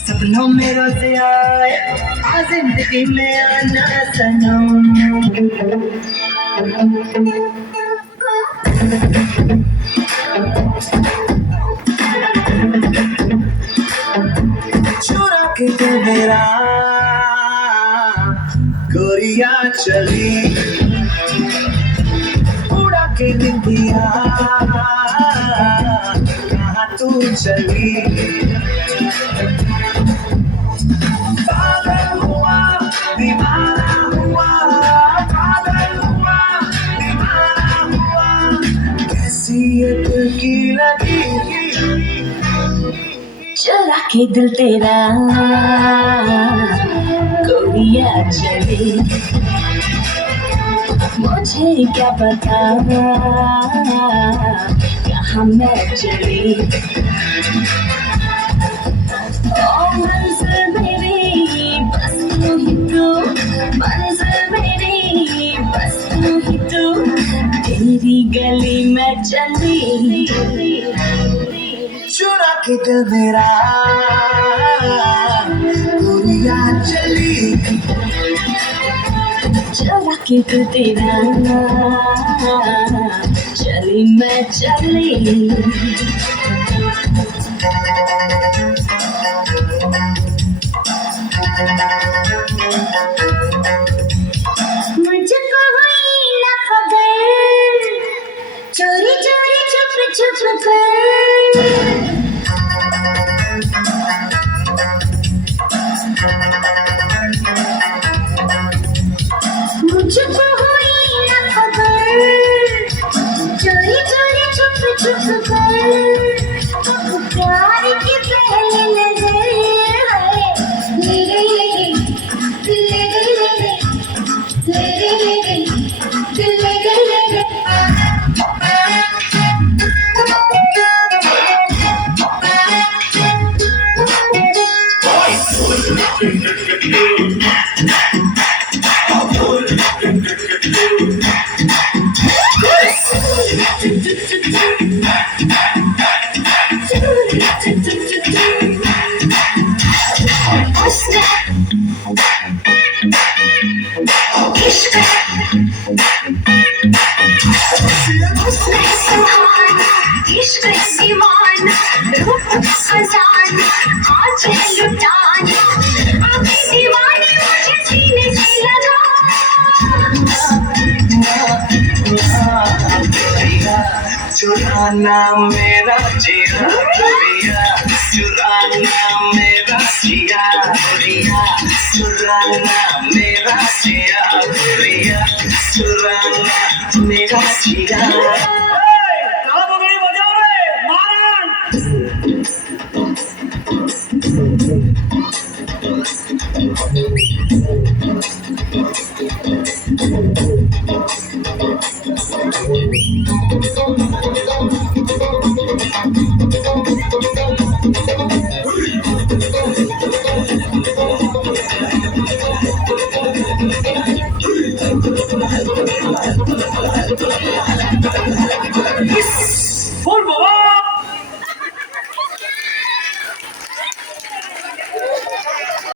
सपनों में रोज आए आ जिंदगी में आना सनम। चुरा के दिल मेरा गोरिया चली, उड़ा के निंदिया कहाँ तू चली। पागल हुआ दीवाना हुआ, पागल हुआ दीवाना हुआ, कैसी ये दिल की लगी। चुरा के दिल तेरा गोरिया चली, मुझे क्या पता कहाँ मैं चली। ओ मंजिल मेरी बस तू ही तू, मंजिल मेरी बस तू ही तू, तेरी गली में चली। चुरा के दिल मेरा गोरिया चली, चुरा के दिल तेरा चली मैं चली। मुझको हुई ना खबर, चोरी चोरी छुप छुप कर, मुझको हुई ना खबर, चोरी चोरी छुप छुप कर, प्यार की पहली नजर ले गई, ले गई, ले गई, ले गई, ले गई, ले गई। इश्क दीवाना रूप खजाना आज लुटाना, अभी दीवाने मुझे सीने से लगा। चुराना मेरा जिया गोरिया, चुराना मेरा जिया गोरिया, चुराना मेरा जिया गोरिया, चुराना मेरा जिया।